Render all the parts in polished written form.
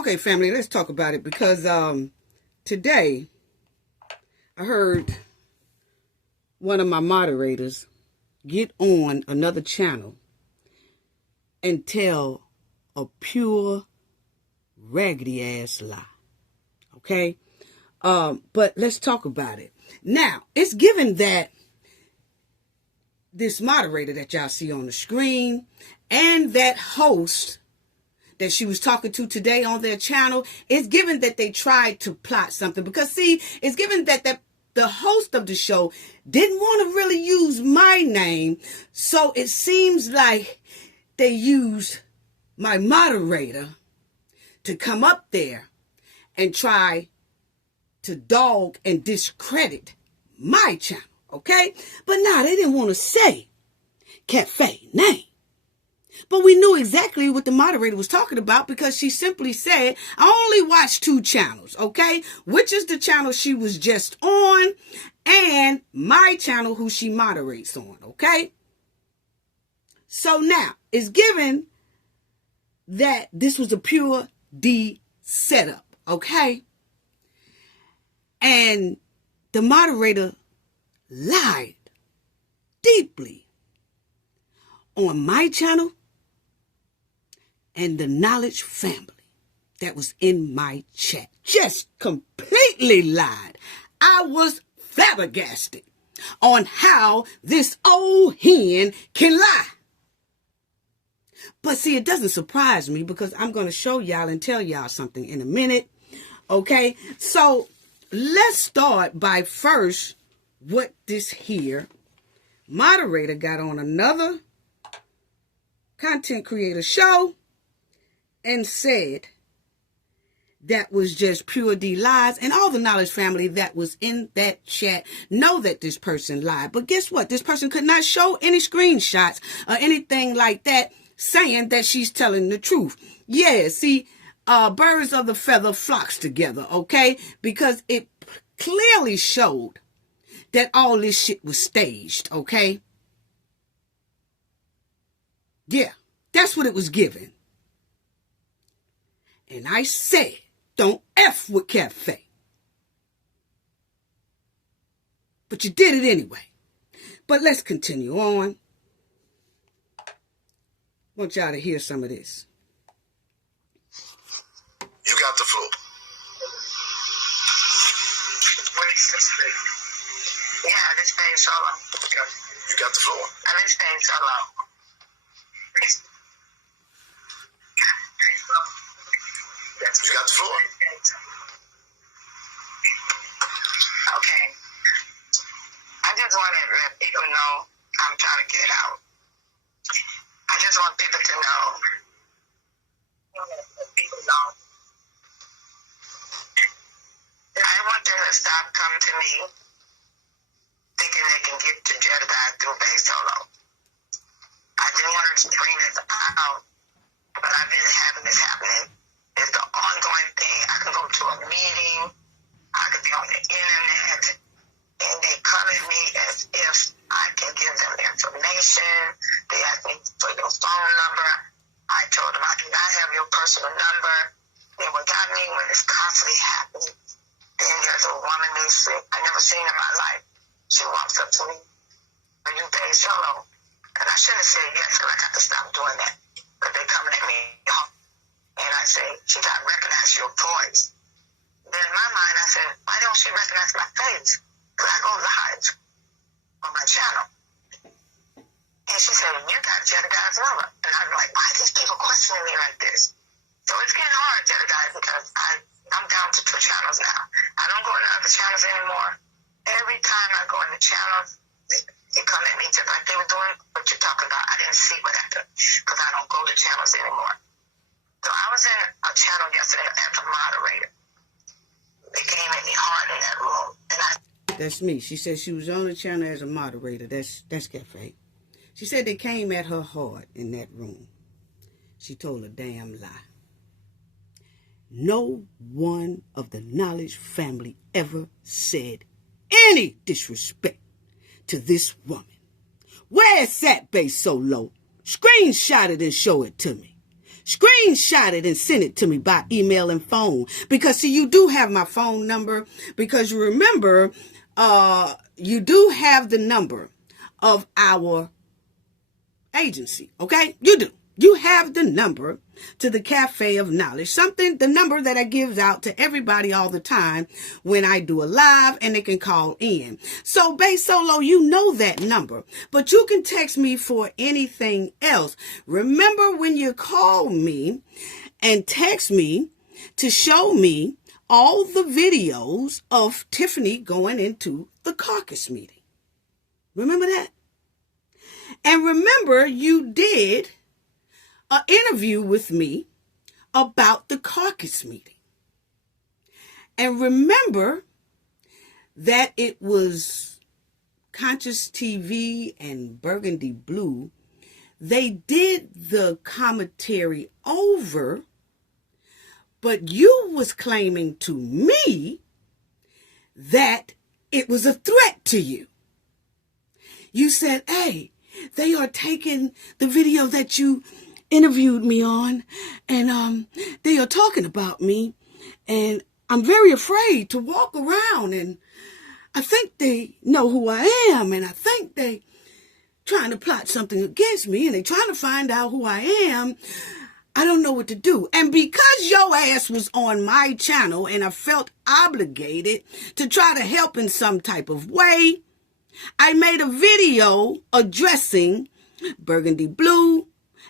Okay, family, let's talk about it because today I heard one of my moderators get on another channel and tell a pure raggedy ass lie. Okay? But let's talk about it. Now, it's given that this moderator that y'all see on the screen and that host that she was talking to today on their channel, it's given that they tried to plot something. Because, see, it's given that the host of the show didn't want to really use my name. So it seems like they used my moderator to come up there and try to dog and discredit my channel. Okay? But nah, they didn't want to say Cafe name. But we knew exactly what the moderator was talking about because she simply said, I only watch 2 channels, okay? Which is the channel she was just on and my channel who she moderates on, okay? So now, it's given that this was a pure D setup, okay? And the moderator lied deeply on my channel and the knowledge family that was in my chat. Just completely lied. I was flabbergasted on how this old hen can lie. But see, it doesn't surprise me because I'm going to show y'all and tell y'all something in a minute. Okay, so let's start by first what this here moderator got on another content creator show and said that was just pure D lies. And all the knowledge family that was in that chat know that this person lied. But guess what? This person could not show any screenshots or anything like that saying that she's telling the truth. Yeah, see, birds of the feather flocks together, okay? Because it clearly showed that all this shit was staged, okay? Yeah, that's what it was given. And I said, don't F with Cafe. But you did it anyway. But let's continue on. I want y'all to hear some of this. You got the floor. Yeah, this page solo. Okay. You got the floor. And this page solo. You got the floor. Okay. I just want to let people know I'm trying to get it out. I just want people to know. I want them to stop coming to me thinking they can get to Jedediah through BABESOLO. I didn't want to bring this out, but I've been having this happening. It's the ongoing thing. I can go to a meeting. I could be on the internet. And they come at me as if I can give them information. They ask me for your phone number. I told them I do not have your personal number. Then what got me when it's constantly happening, then there's a woman I never seen in my life. She walks up to me. Are you BABESOLO? And I should have said yes, because I got to stop doing that. But they're coming at me. And I say, she got to recognize your voice. Then in my mind, I said, why don't she recognize my face? Because I go live on my channel. And she said, you got Jedediah's number. And I'm like, why are these people questioning me like this? So it's getting hard, Jedediah, because I'm down to 2 channels now. I don't go into other channels anymore. Every time I go into channels, they come at me just like they were doing what you're talking about. I didn't see what happened because I don't go to channels anymore. So I was in a channel yesterday as a moderator. They came at me hard in that room. And That's me. She said she was on the channel as a moderator. That's Cafe. She said they came at her hard in that room. She told a damn lie. No one of the knowledge family ever said any disrespect to this woman. Where's that BABESOLO? Screenshot it and show it to me. Screenshot it and send it to me by email and phone. Because, see, you do have my phone number. Because you remember, you do have the number of our agency. Okay? You do. You have the number to the Cafe of Knowledge. The number that I give out to everybody all the time when I do a live, and they can call in. So, BABESOLO, you know that number. But you can text me for anything else. Remember when you call me and text me to show me all the videos of Tiffany going into the caucus meeting. Remember that? And remember, you did an interview with me about the caucus meeting. And remember that it was Conscious TV and Burgundy Blue. They did the commentary over, but you was claiming to me that it was a threat to you. You said, hey, they are taking the video that you interviewed me on, and they are talking about me, and I'm very afraid to walk around, and I think they know who I am, and I think they trying to plot something against me, and they trying to find out who I am. I don't know what to do. And because your ass was on my channel and I felt obligated to try to help in some type of way, I made a video addressing Burgundy Blue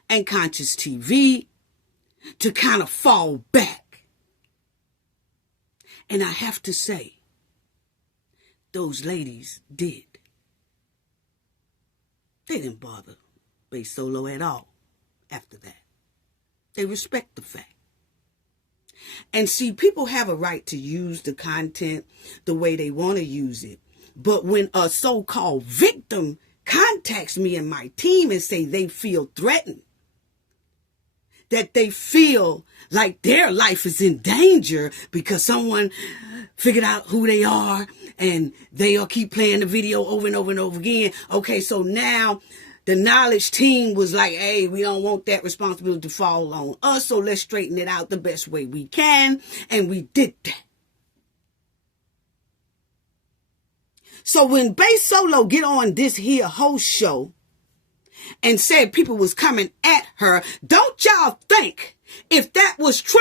and Conscious TV to kind of fall back. And I have to say, those ladies did. They didn't bother BABESOLO at all after that. They respect the fact. And see, people have a right to use the content the way they want to use it. But when a so-called victim contacts me and my team and say they feel threatened, that they feel like their life is in danger because someone figured out who they are and they'll keep playing the video over and over and over again. Okay, so now the knowledge team was like, hey, we don't want that responsibility to fall on us, so let's straighten it out the best way we can. And we did that. So when BABESOLO get on this here host show and said people was coming at her, don't y'all think if that was true,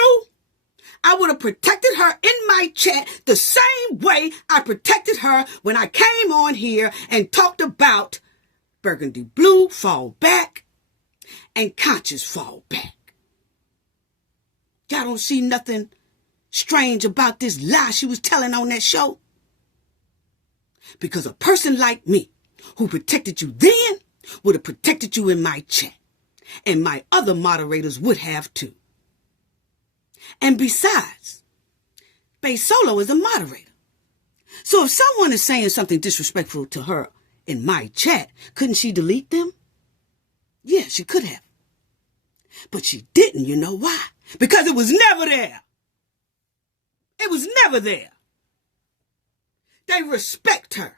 I would have protected her in my chat the same way I protected her when I came on here and talked about Burgundy Blue fall back and Conscious fall back. Y'all don't see nothing strange about this lie she was telling on that show? Because a person like me who protected you then would have protected you in my chat. And my other moderators would have too. And besides, BABESOLO is a moderator. So if someone is saying something disrespectful to her in my chat, couldn't she delete them? Yeah, she could have. But she didn't. You know why? Because it was never there. It was never there. They respect her.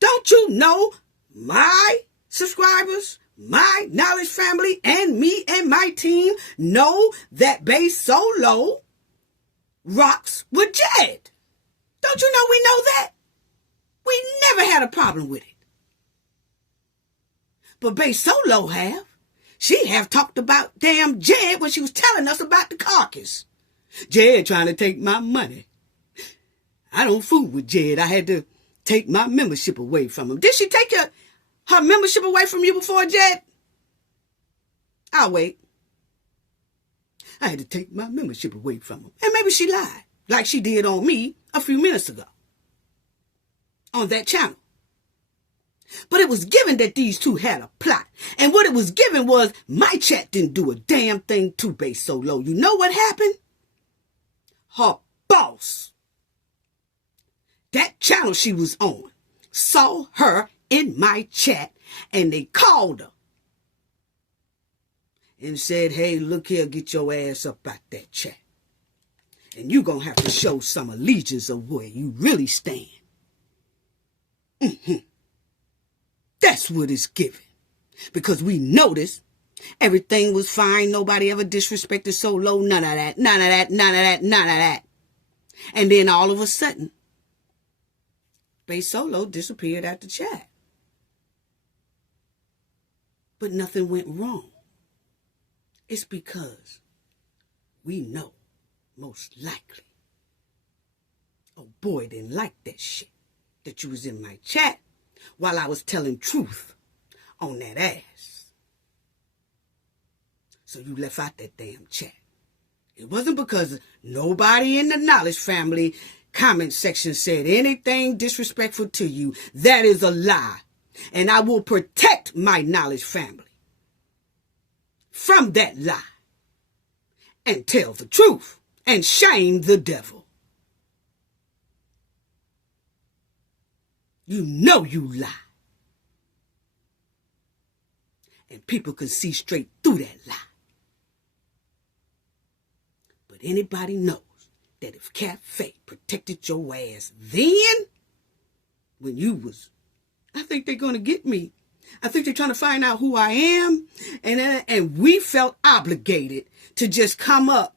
Don't you know my subscribers, my knowledge family, and me and my team know that BABESOLO rocks with Jed? Don't you know we know that? We never had a problem with it. But BABESOLO have. She have talked about damn Jed when she was telling us about the caucus. Jed trying to take my money. I don't fool with Jed. I had to take my membership away from him. Did she take her membership away from you before, Jed? I'll wait. I had to take my membership away from him. And maybe she lied, like she did on me a few minutes ago on that channel. But it was given that these two had a plot. And what it was given was my chat didn't do a damn thing to BABESOLO. You know what happened? Her boss, that channel she was on, saw her in my chat and they called her and said, hey, look here, get your ass up out that chat. And you're going to have to show some allegiance of where you really stand. That's what it's given. Because we noticed Everything was fine. Nobody ever disrespected Solo. None of that. None of that. None of that. None of that. And then all of a sudden, BABESOLO disappeared out the chat. But nothing went wrong. It's because we know, most likely, oh boy didn't like that shit that you was in my chat while I was telling truth on that ass. So you left out that damn chat. It wasn't because nobody in the Knowledge family comment section said anything disrespectful to you. That is a lie. And I will protect my Knowledge family from that lie and tell the truth and shame the devil. You know you lie. And people can see straight through that lie. But anybody knows that if Cafe protected your ass then, when you was, I think they're going to get me. I think they're trying to find out who I am. And we felt obligated to just come up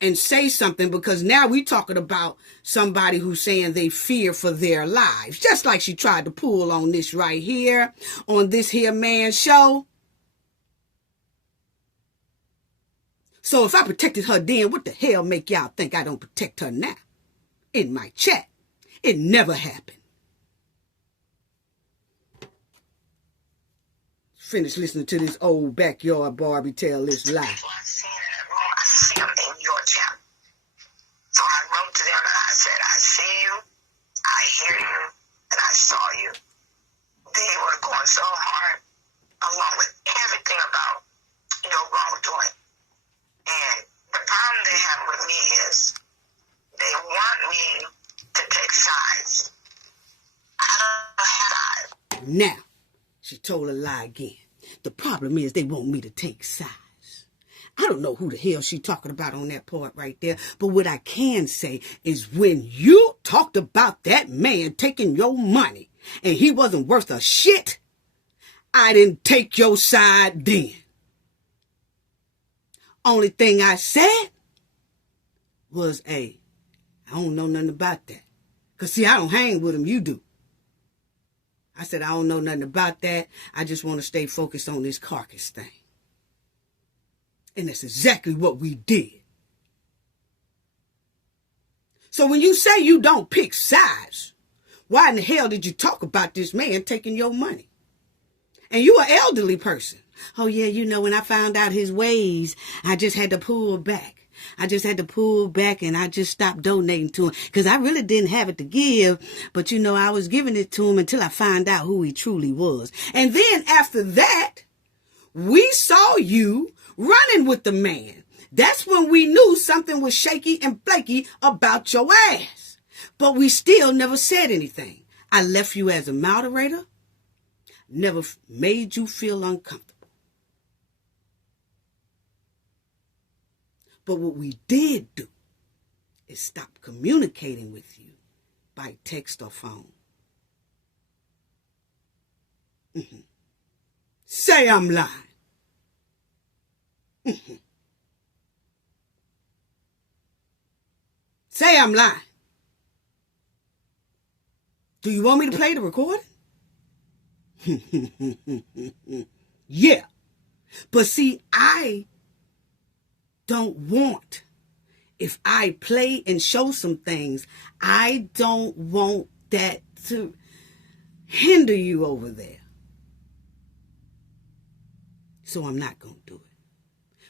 and say something, because now we're talking about somebody who's saying they fear for their lives. Just like she tried to pull on this right here, on this here man's show. So if I protected her then, what the hell make y'all think I don't protect her now? In my chat. It never happened. Finish listening to this old backyard Barbie tell this lie. I see them in your chat. So I wrote to them and I said, I see you, I hear you, and I saw you. They were going so hard along with everything about your wrongdoing. And the problem they have with me is they want me to take sides. I don't have sides. Now, she told a lie again. The problem is they want me to take sides. I don't know who the hell she talking about on that part right there. But what I can say is when you talked about that man taking your money and he wasn't worth a shit, I didn't take your side then. Only thing I said was, hey, I don't know nothing about that. Because, see, I don't hang with him. You do. I said, I don't know nothing about that. I just want to stay focused on this carcass thing. And that's exactly what we did. So when you say you don't pick sides, why in the hell did you talk about this man taking your money? And you an elderly person. Oh, yeah, you know, when I found out his ways, I just had to pull back. I just had to pull back and I just stopped donating to him because I really didn't have it to give. But, you know, I was giving it to him until I found out who he truly was. And then after that, we saw you running with the man. That's when we knew something was shaky and flaky about your ass. But we still never said anything. I left you as a moderator, never made you feel uncomfortable. But what we did do is stop communicating with you by text or phone. Say I'm lying. Say I'm lying. Do you want me to play the recording? Yeah. But see, I don't want, if I play and show some things, I don't want that to hinder you over there. So I'm not going to do it.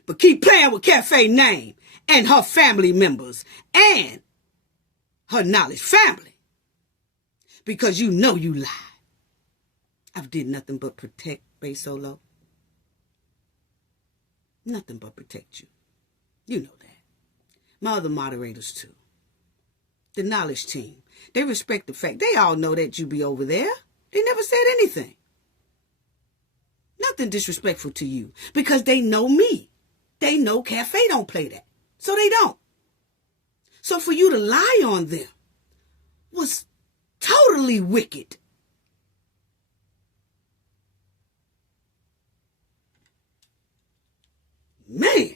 But keep playing with Cafe name and her family members and her Knowledge family. Because you know you lied. I've did nothing but protect BABESOLO. Nothing but protect you. You know that. My other moderators too. The Knowledge team. They respect the fact. They all know that you be over there. They never said anything. Nothing disrespectful to you. Because they know me. They know Cafe don't play that. So they don't. So for you to lie on them was totally wicked. Man,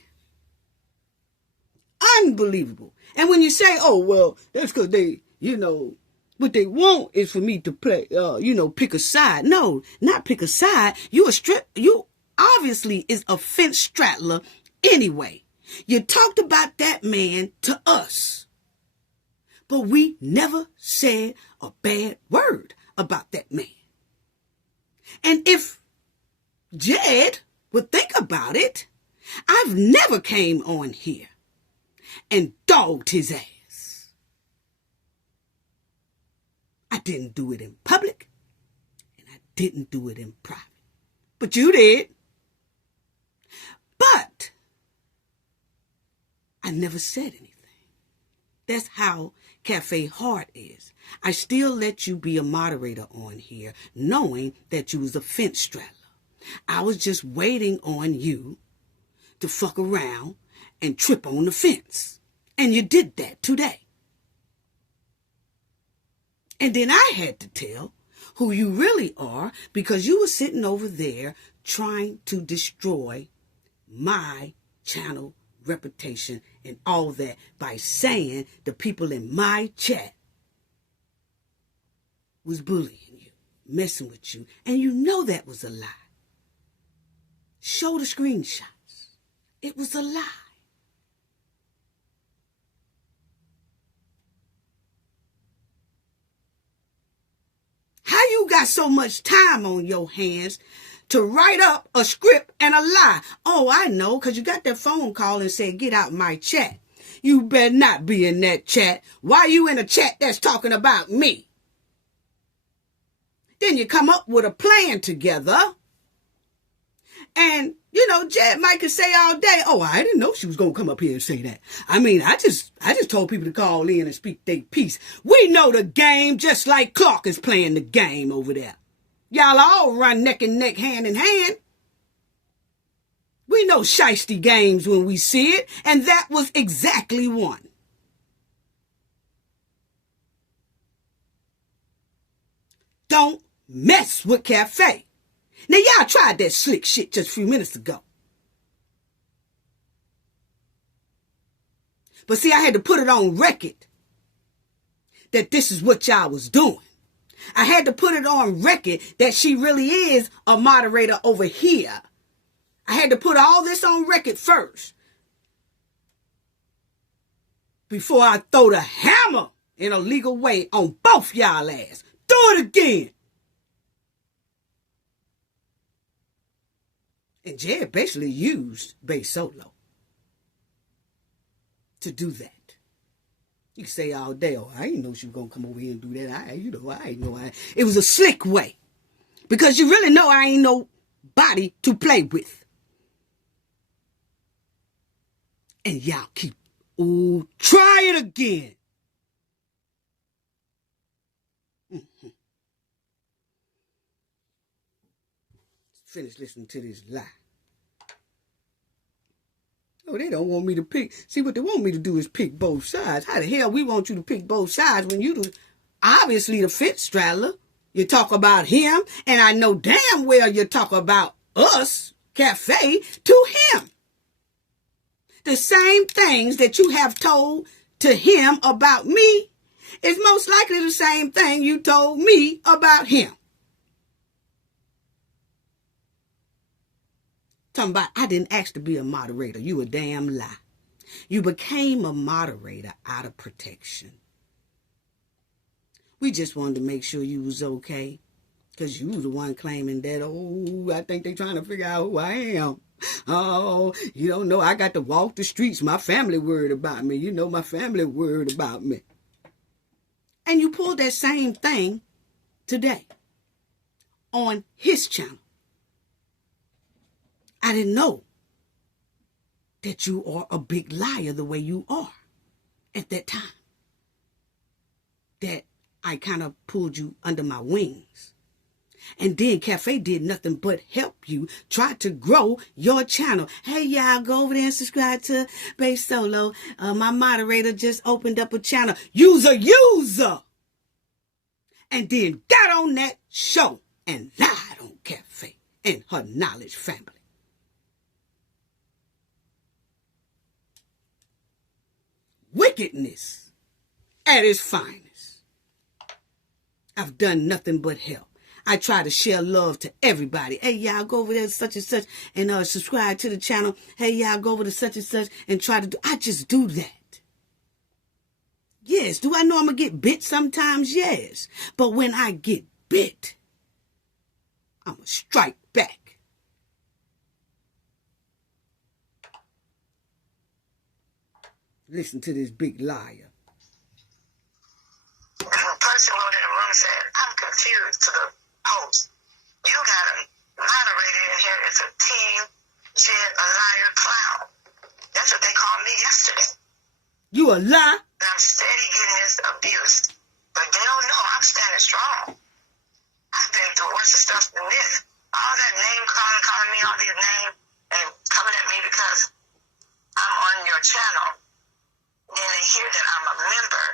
unbelievable. And when you say, oh, well, that's because they, what they want is for me to play, pick a side. No, not pick a side. You obviously is a fence straddler anyway. You talked about that man to us. But we never said a bad word about that man. And if Jed would think about it, I've never came on here and dogged his ass. I didn't do it in public, and I didn't do it in private. But you did. But I never said anything. That's how Cafe Heart is. I still let you be a moderator on here, knowing that you was a fence straddler. I was just waiting on you to fuck around and trip on the fence. And you did that today. And then I had to tell who you really are, because you were sitting over there trying to destroy my channel reputation and all that by saying the people in my chat was bullying you, messing with you, and you know that was a lie. Show the screenshots. It was a lie. How you got so much time on your hands to write up a script and a lie? Oh, I know, because you got that phone call and said, get out my chat. You better not be in that chat. Why you in a chat that's talking about me? Then you come up with a plan together. And, Jed might could say all day, oh, I didn't know she was going to come up here and say that. I mean, I just told people to call in and speak their piece. We know the game just like Clark is playing the game over there. Y'all all run neck and neck, hand in hand. We know shiesty games when we see it, and that was exactly one. Don't mess with Cafe. Now, y'all tried that slick shit just a few minutes ago. But see, I had to put it on record that this is what y'all was doing. I had to put it on record that she really is a moderator over here. I had to put all this on record first before I throw the hammer in a legal way on both y'all ass. Do it again. And Jed basically used BABESOLO to do that. You can say all day, oh, I didn't know she was going to come over here and do that. I didn't know. It was a slick way. Because you really know I ain't nobody to play with. And y'all keep, try it again. Mm-hmm. Finish listening to this lie. Oh, they don't want me to pick. See, what they want me to do is pick both sides. How the hell we want you to pick both sides when you do? Obviously, the fence straddler. You talk about him, and I know damn well you talk about us, Cafe, to him. The same things that you have told to him about me is most likely the same thing you told me about him. Talking about, I didn't ask to be a moderator. You a damn lie. You became a moderator out of protection. We just wanted to make sure you was okay. Because you was the one claiming that, oh, I think they trying to figure out who I am. Oh, you don't know, I got to walk the streets. My family worried about me. You know, my family worried about me. And you pulled that same thing today on his channel. I didn't know that you are a big liar the way you are at that time. That I kind of pulled you under my wings. And then Cafe did nothing but help you try to grow your channel. Hey, y'all, go over there and subscribe to BABESOLO. My moderator just opened up a channel. User. And then got on that show and lied on Cafe and her knowledge family. wickedness at its finest. I've done nothing but help. I try to share love to everybody. Hey, y'all, go over there to such and such and subscribe to the channel. Hey, y'all, go over to such and such and try to do. I just do that. Yes. Do I know I'm going to get bit sometimes? Yes. But when I get bit, I'm going to strike back. Listen to this big liar. The person wrote in the room said, I'm confused to the host. You got a moderator in here. It's a team, Jed, a liar clown. That's what they called me yesterday. You a lie? I'm steady getting this abuse. But they don't know I'm standing strong. I've been through worse stuff than this. All that name calling me all these names and coming at me because I'm on your channel. Then they hear that I'm a member.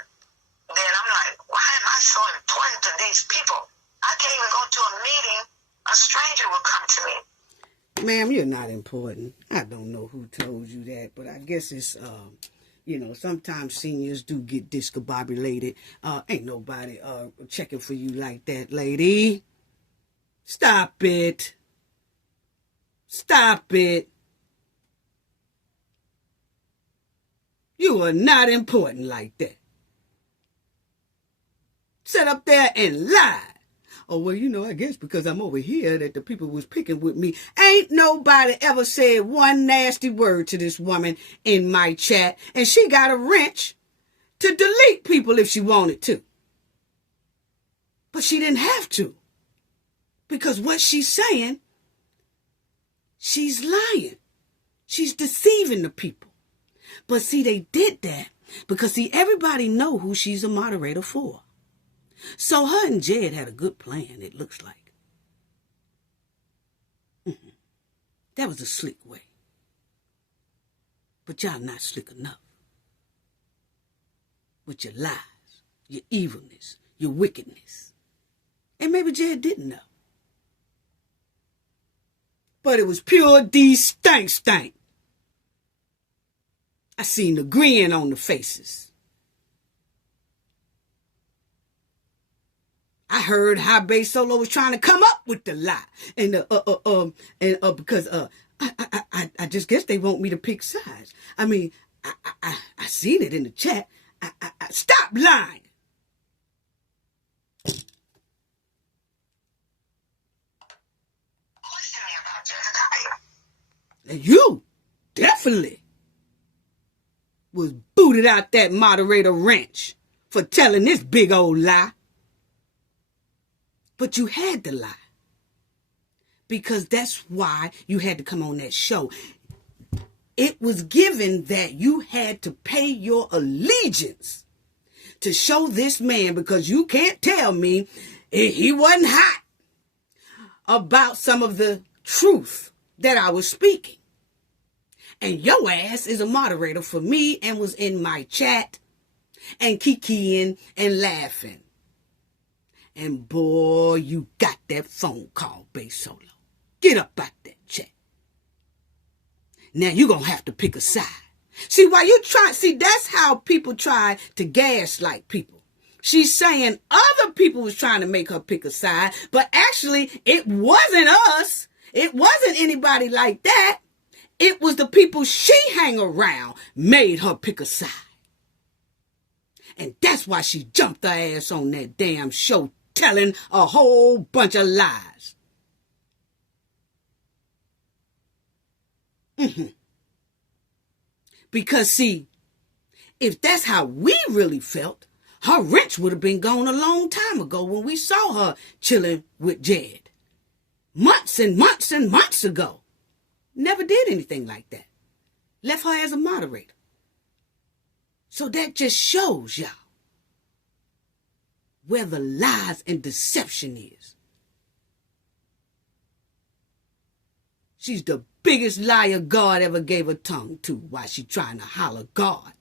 Then I'm like, why am I so important to these people? I can't even go to a meeting. A stranger will come to me. Ma'am, you're not important. I don't know who told you that, but I guess it's, sometimes seniors do get discombobulated. Ain't nobody checking for you like that, lady. Stop it. Stop it. You are not important like that. Sit up there and lie. Oh, well, I guess because I'm over here that the people was picking with me. Ain't nobody ever said one nasty word to this woman in my chat. And she got a wrench to delete people if she wanted to. But she didn't have to. Because what she's saying, she's lying. She's deceiving the people. But see, they did that because, see, everybody know who she's a moderator for. So her and Jed had a good plan, it looks like. That was a slick way. But y'all not slick enough. With your lies, your evilness, your wickedness. And maybe Jed didn't know. But it was pure D stank. I seen the grin on the faces. I heard how BABESOLO was trying to come up with the lie, and because I just guess they want me to pick sides. I mean, I seen it in the chat. Stop lying. And you definitely was booted out that moderator wrench for telling this big old lie. But you had to lie. Because that's why you had to come on that show. It was given that you had to pay your allegiance to show this man, because you can't tell me he wasn't hot about some of the truth that I was speaking. And your ass is a moderator for me and was in my chat and kikiing and laughing. And boy, you got that phone call, BABESOLO. Get up out that chat. Now you're going to have to pick a side. See, that's how people try to gaslight people. She's saying other people was trying to make her pick a side, but actually it wasn't us. It wasn't anybody like that. It was the people she hang around made her pick a side. And that's why she jumped her ass on that damn show telling a whole bunch of lies. Because, see, if that's how we really felt, her wrench would have been gone a long time ago when we saw her chilling with Jed. Months and months and months ago. Never did anything like that. Left her as a moderator. So that just shows y'all where the lies and deception is. She's the biggest liar God ever gave a tongue to while she trying to holler God.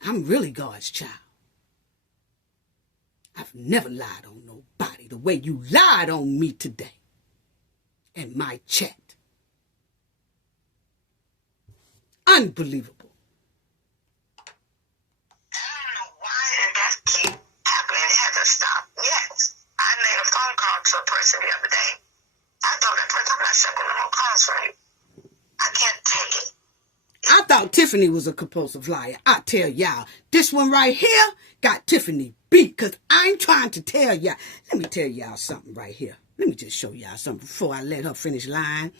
I'm really God's child. I've never lied on nobody the way you lied on me today in my chat. Unbelievable. I don't know why that keep happening. It had to stop. Yes. I made a phone call to a person the other day. I told that person, I'm not accepting no more calls from you. I can't take it. I thought Tiffany was a compulsive liar. I tell y'all, this one right here got Tiffany beat, because I'm trying to tell y'all. Let me tell y'all something right here. Let me just show y'all something before I let her finish lying.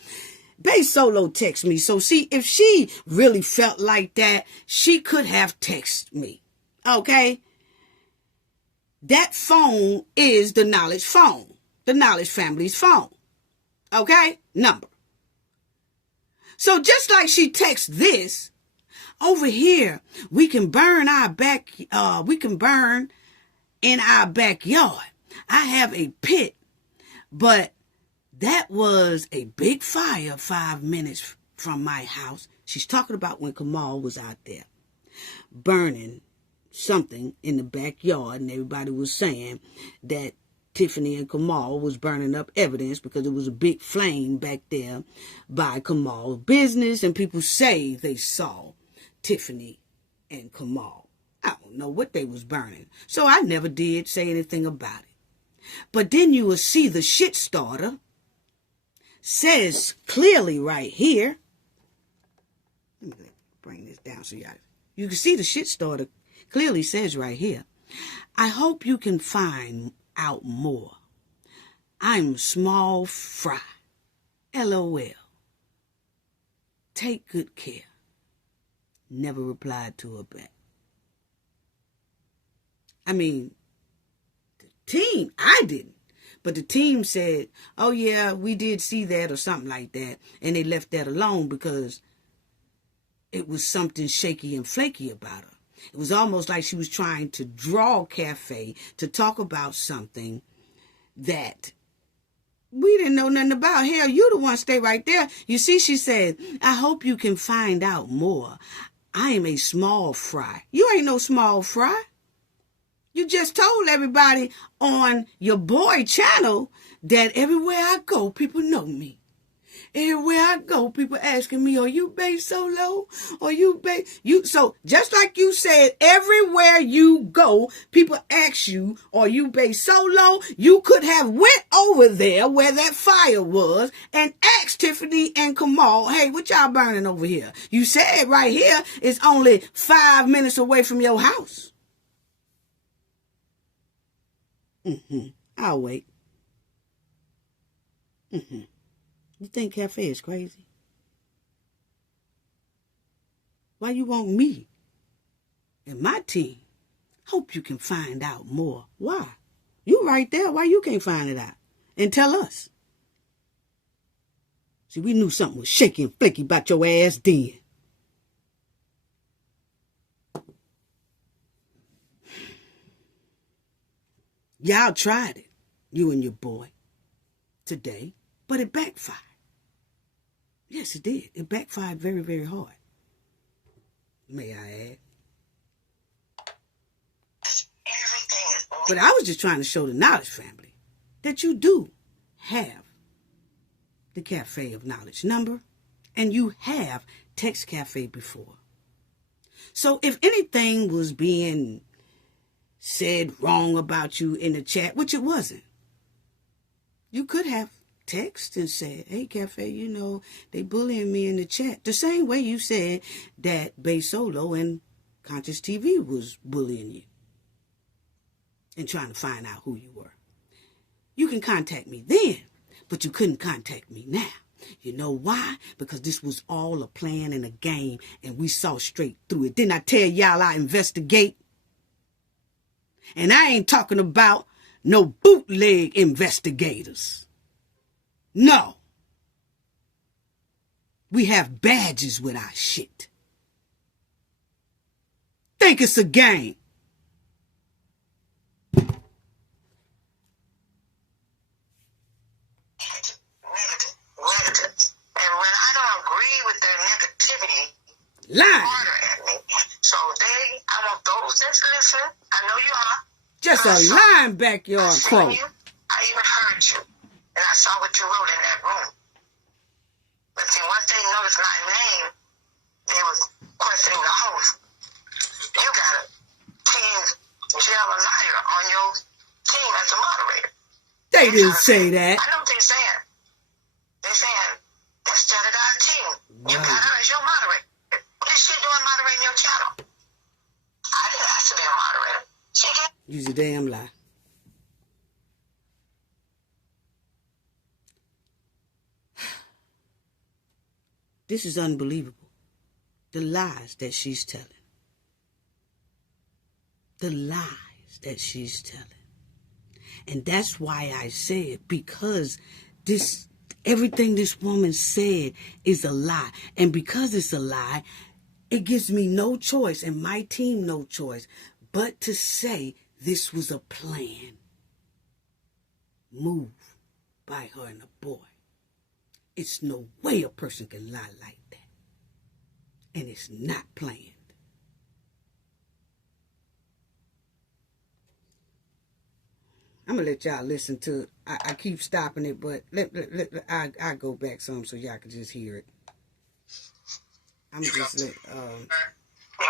BABESOLO texted me. So see, if she really felt like that, she could have texted me. Okay? That phone is the Knowledge phone. The Knowledge family's phone. Okay? Number. So just like she texts this, over here, we can burn in our backyard. I have a pit, but that was a big fire 5 minutes from my house. She's talking about when Kamal was out there burning something in the backyard, and everybody was saying that Tiffany and Kamal was burning up evidence because it was a big flame back there by Kamal's business, and people say they saw Tiffany and Kamal. I don't know what they was burning, so I never did say anything about it. But then you will see the shit starter says clearly right here. Let me bring this down so you can see the shit starter clearly says right here. I hope you can find out more. I'm small fry. LOL. Take good care. Never replied to her back. I mean, the team, I didn't. But the team said, oh yeah, we did see that or something like that. And they left that alone because it was something shaky and flaky about her. It was almost like she was trying to draw Cafe to talk about something that we didn't know nothing about. Hell, you the one stay right there. You see, she said, I hope you can find out more. I am a small fry. You ain't no small fry. You just told everybody on your boy channel that everywhere I go, people know me. Everywhere I go, people asking me, are you BABESOLO? Are you you? So just like you said, everywhere you go, people ask you, are you BABESOLO? You could have went over there where that fire was and asked Tiffany and Kamal, hey, what y'all burning over here? You said right here it's only 5 minutes away from your house. I'll wait. You think Cafe is crazy? Why you want me and my team? Hope you can find out more. Why? You right there. Why you can't find it out? And tell us. See, we knew something was shaky and flaky about your ass then. Y'all tried it, you and your boy, today, but it backfired. Yes, it did. It backfired very, very hard. May I add? But I was just trying to show the Knowledge family that you do have the Cafe of Knowledge number, and you have text Cafe before. So if anything was being said wrong about you in the chat, which it wasn't, you could have text and said, hey, Cafe, you know, they bullying me in the chat. The same way you said that BABESOLO and Conscious TV was bullying you and trying to find out who you were. You can contact me then, but you couldn't contact me now. You know why? Because this was all a plan and a game, and we saw straight through it. Didn't I tell y'all I investigate? And I ain't talking about no bootleg investigators. No. We have badges with our shit. Think it's a game. Negative. And when I don't agree with their negativity, Lie. harder at me. So I want those that's listening. I know you are. Just a lying backyard crow. I even heard you. And I saw what you wrote in that room. But see, once they noticed my name, they was didn't say that. I know what they're saying. They're saying, that's Jedediah's team. You got her as your moderator. What is she doing moderating your channel? I didn't ask to be a moderator. She did. Use a damn lie. This is unbelievable. The lies that she's telling. The lies that she's telling. And that's why I said, because everything this woman said is a lie. And because it's a lie, it gives me no choice and my team no choice but to say this was a plan. Move by her and the boy. It's no way a person can lie like that. And it's not planned. I'm going to let y'all listen to it. I keep stopping it, but I go back some so y'all can just hear it. I'm just let... And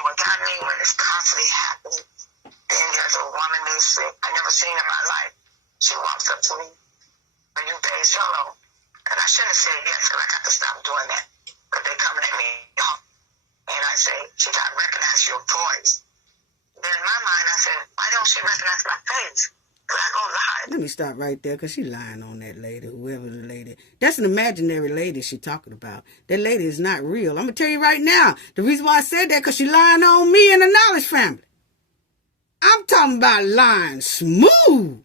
what got me when it's constantly happening, then there's a woman they say, I never seen in my life. She walks up to me, are you BABESOLO? And I should have said yes, because I got to stop doing that. Because they're coming at me. And I say, she got to recognize your voice. Then in my mind, I said, why don't she recognize my face? Because I go lie. Let me stop right there, because she's lying on that lady, whoever the lady. That's an imaginary lady she's talking about. That lady is not real. I'm going to tell you right now, the reason why I said that, because she's lying on me and the Knowledge family. I'm talking about lying smooth.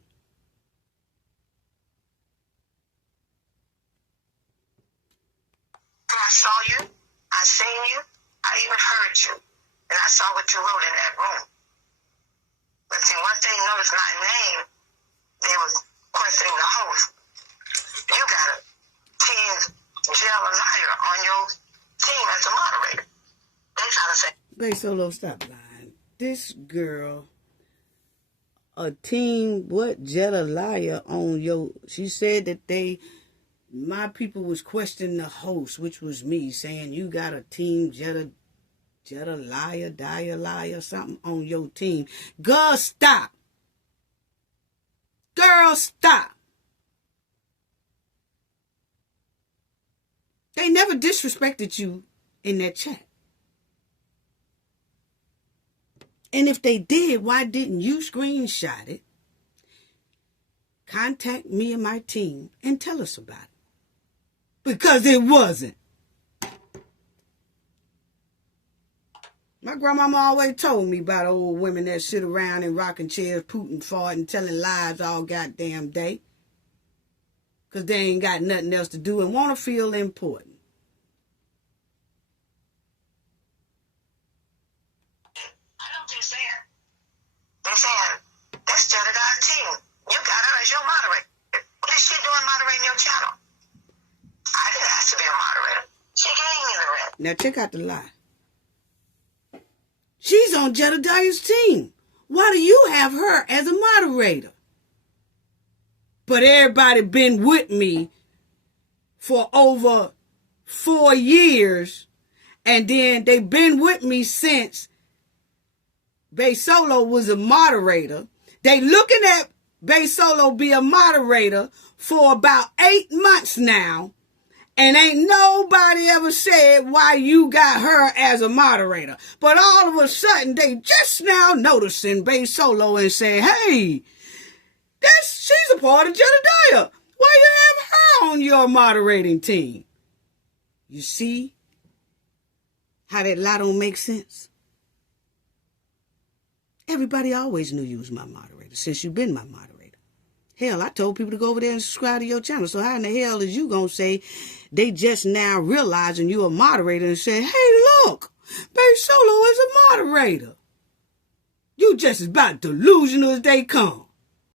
I saw you, I seen you, I even heard you, and I saw what you wrote in that room. But see, once they noticed my name, they was questioning the host. You got a team jail a liar on your team as a moderator. They try to say, BABESOLO, stop lying. This girl, a team, what, Jetta liar on your, she said that my people was questioning the host, which was me, saying you got a team Jetta liar, liar, something on your team. Girl, stop. Girl, stop. They never disrespected you in that chat. And if they did, why didn't you screenshot it, contact me and my team, and tell us about it? Because it wasn't. My grandmama always told me about old women that sit around in rocking chairs, pooting, farting, telling lies all goddamn day. Because they ain't got nothing else to do and want to feel important. I know what they're saying. They're saying, that's Jedediah's team. You got her as your moderator. What is she doing moderating your channel? I didn't ask to be a moderator. She gave me the red. Now check out the lie. She's on Jedediah's team. Why do you have her as a moderator? But everybody been with me for over 4 years. And then they been with me since BABESOLO was a moderator. They looking at BABESOLO be a moderator for about 8 months now. And ain't nobody ever said why you got her as a moderator. But all of a sudden, they just now noticing BABESOLO and say, hey, she's a part of Jedediah. Why you have her on your moderating team? You see how that lie don't make sense? Everybody always knew you was my moderator since you've been my moderator. Hell, I told people to go over there and subscribe to your channel. So how in the hell is you going to say they just now realizing you're a moderator and say, hey, look, BABESOLO is a moderator. You just as about delusional as they come.